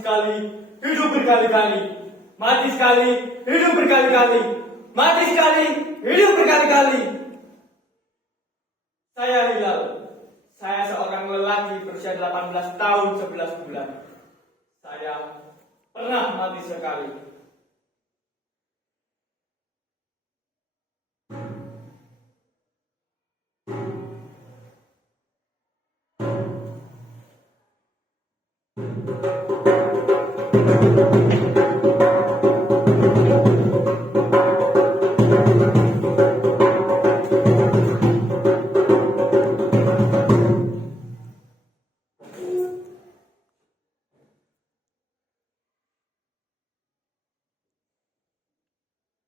sekali, hidup berkali-kali. Mati sekali, hidup berkali-kali. Mati sekali, hidup berkali-kali. Saya Hilal. Saya seorang lelaki berusia 18 tahun 11 bulan. Saya pernah mati sekali.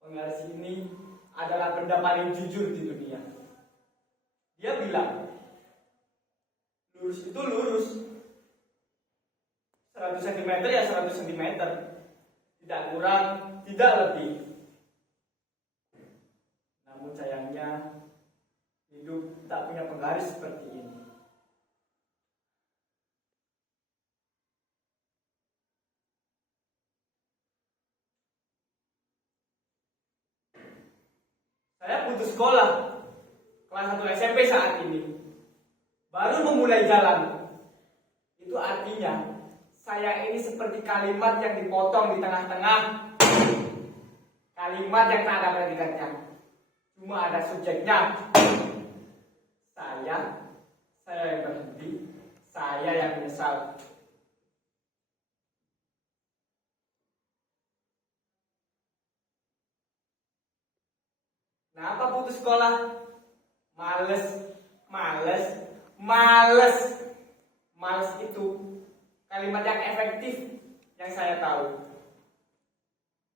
Penggaris ini adalah benda paling jujur di dunia. Dia bilang, lurus itu lurus. 100 cm ya 100 cm. Tidak kurang, tidak lebih. Namun sayangnya, hidup tak punya penggaris seperti ini. Saya putus sekolah kelas 1 SMP saat ini. Baru memulai jalan. Itu artinya saya ini seperti kalimat yang dipotong di tengah-tengah. Kalimat yang tak ada predikatnya. Cuma ada subjeknya. Saya yang berhenti, saya yang menyesal. Kenapa putus sekolah? Males. Males itu kalimat yang efektif yang saya tahu.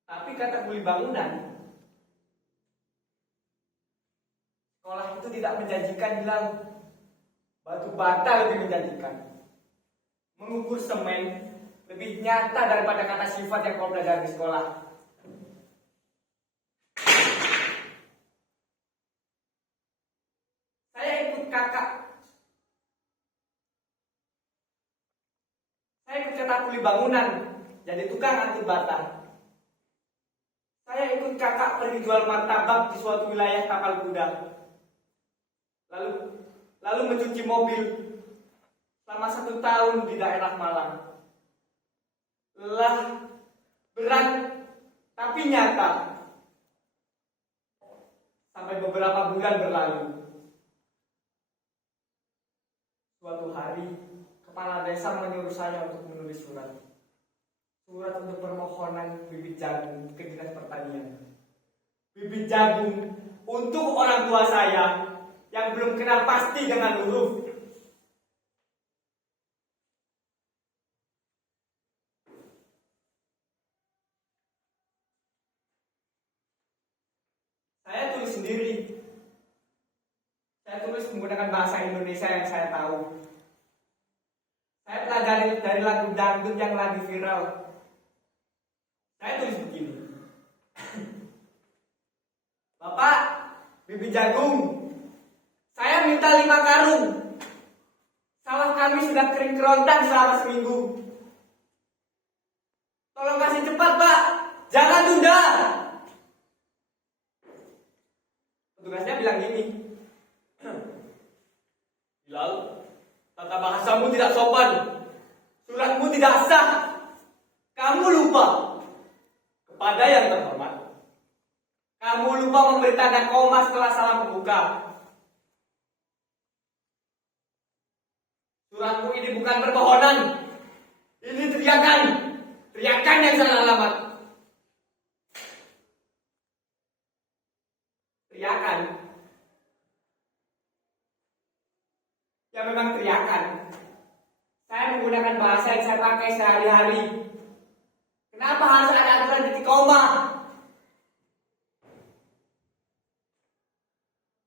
Tapi kata kuli bangunan, sekolah itu tidak menjanjikan Hilal. Batu bata lebih menjanjikan. Mengukur semen lebih nyata daripada kata sifat yang kau belajar di sekolah. Saya ikut kakak kuli bangunan, jadi tukang angkut bata. Saya ikut kakak pergi jual martabak di suatu wilayah tapal kuda. Lalu mencuci mobil selama 1 tahun di daerah Malang. Lelah, berat, tapi nyata. Sampai beberapa bulan berlalu. Suatu hari, kepala desa menyuruh saya untuk menulis surat. Surat untuk permohonan bibit jagung ke Dinas Pertanian. Bibit jagung untuk orang tua saya yang belum kenal pasti dengan huruf. Saya tulis sendiri. Saya tulis menggunakan bahasa Indonesia yang saya tahu. Saya pelajari dari lagu dangdut yang lagi viral. Saya tulis begini. Bapak, bibit jagung. Saya minta 5 karung. Sawah kami sudah kering kerontang selama seminggu. Tolong kasih cepat, Pak. Jangan tunda. Petugasnya bilang gini. Hilal, tata bahasamu tidak sopan. Suratmu tidak sah. Kamu lupa. Kepada yang terhormat, kamu lupa memberi tanda koma setelah salam pembuka. Suratmu ini bukan permohonan. Ini teriakan. Teriakan yang salah alamat. Teriakan. Ya memang teriakan. Saya menggunakan bahasa yang saya pakai sehari-hari. Kenapa harus ada aturan titik koma?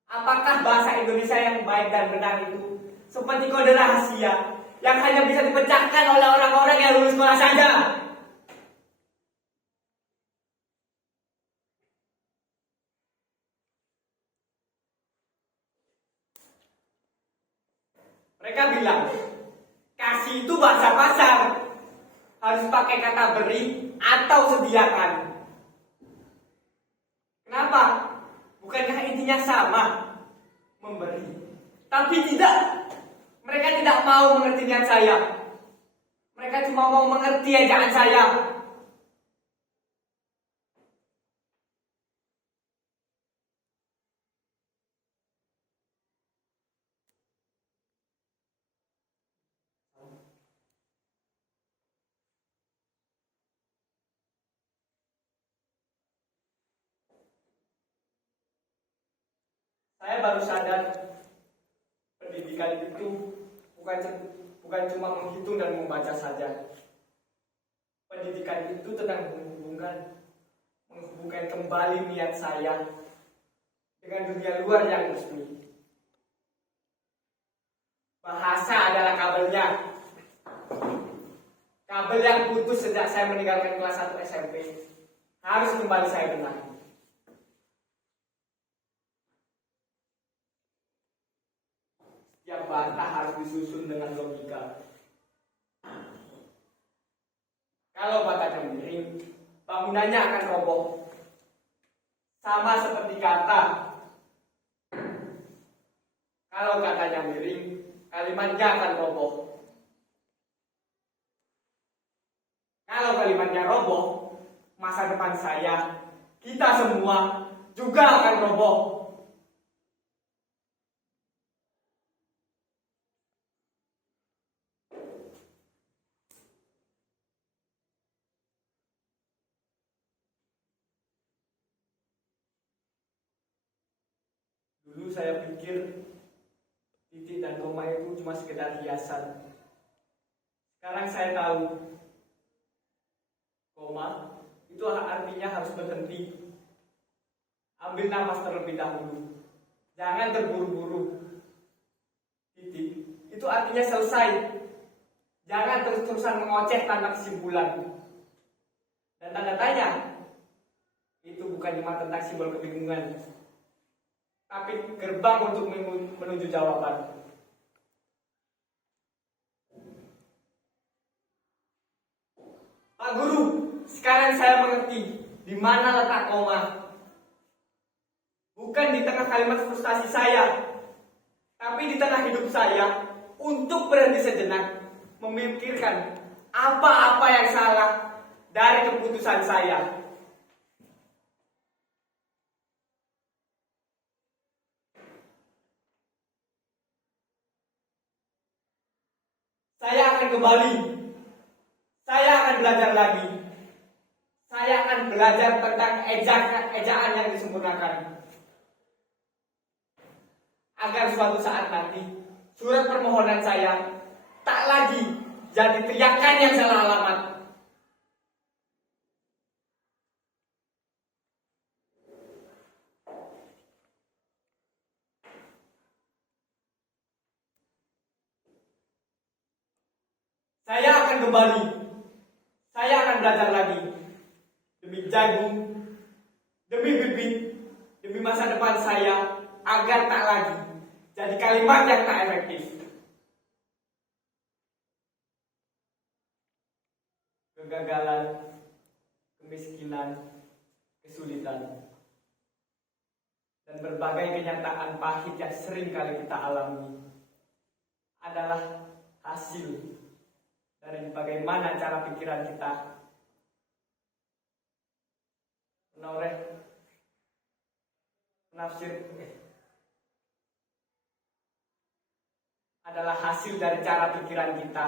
Apakah bahasa Indonesia yang baik dan benar itu seperti kode rahasia yang hanya bisa dipecahkan oleh orang-orang yang lulus sekolah saja? Mereka bilang, kasih itu bahasa pasar. harus pakai kata beri atau sediakan. Kenapa? Bukankah intinya sama? Memberi. Tapi tidak. Mereka tidak mau mengerti niat saya. Mereka cuma mau mengerti ejaan saya. Saya baru sadar pendidikan itu bukan cuma menghitung dan membaca saja. Pendidikan itu tentang menghubungkan kembali niat saya dengan dunia luar yang resmi. Bahasa adalah kabelnya. Kabel yang putus sejak saya meninggalkan kelas 1 SMP harus kembali saya benahi. Setiap bantah harus disusun dengan logika. Kalau batanya miring, bangunannya akan roboh. Sama seperti kata. Kalau katanya miring, kalimatnya akan roboh. Kalau kalimatnya roboh, masa depan saya, kita semua juga akan roboh. Dulu saya pikir titik dan koma itu cuma sekedar hiasan. Sekarang saya tahu koma itu artinya harus berhenti. Ambil napas terlebih dahulu. Jangan terburu-buru. Titik itu artinya selesai. Jangan terus-terusan mengoceh tanpa kesimpulan. Dan tanda tanya itu bukan cuma tentang simbol kebingungan, tapi gerbang untuk menuju jawaban. Pak Guru, sekarang saya mengerti di mana letak koma. Bukan di tengah kalimat frustasi saya, tapi di tengah hidup saya untuk berhenti sejenak, memikirkan apa-apa yang salah dari keputusan saya. Saya akan kembali. Saya akan belajar lagi. Saya akan belajar tentang ejaan yang disempurnakan. Agar suatu saat nanti surat permohonan saya tak lagi jadi teriakan yang salah alamat. Saya akan kembali. Saya akan belajar lagi. Demi jagung, demi bibit, demi masa depan saya, agar tak lagi jadi kalimat yang tak efektif. Kegagalan, kemiskinan, kesulitan, dan berbagai kenyataan pahit yang sering kali kita alami adalah hasil dari bagaimana cara pikiran kita menoreh, menafsir, adalah hasil dari cara pikiran kita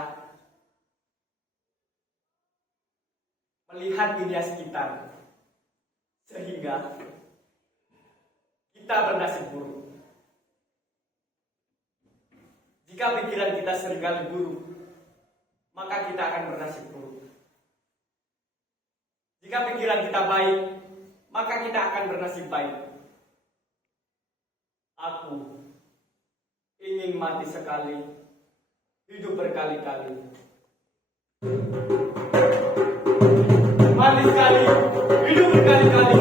melihat dunia sekitar, sehingga kita bernasib buruk. Jika pikiran kita seringkali buruk, maka kita akan bernasib buruk. Jika pikiran kita baik, maka kita akan bernasib baik. Aku ingin mati sekali, hidup berkali-kali. Mati sekali, hidup berkali-kali.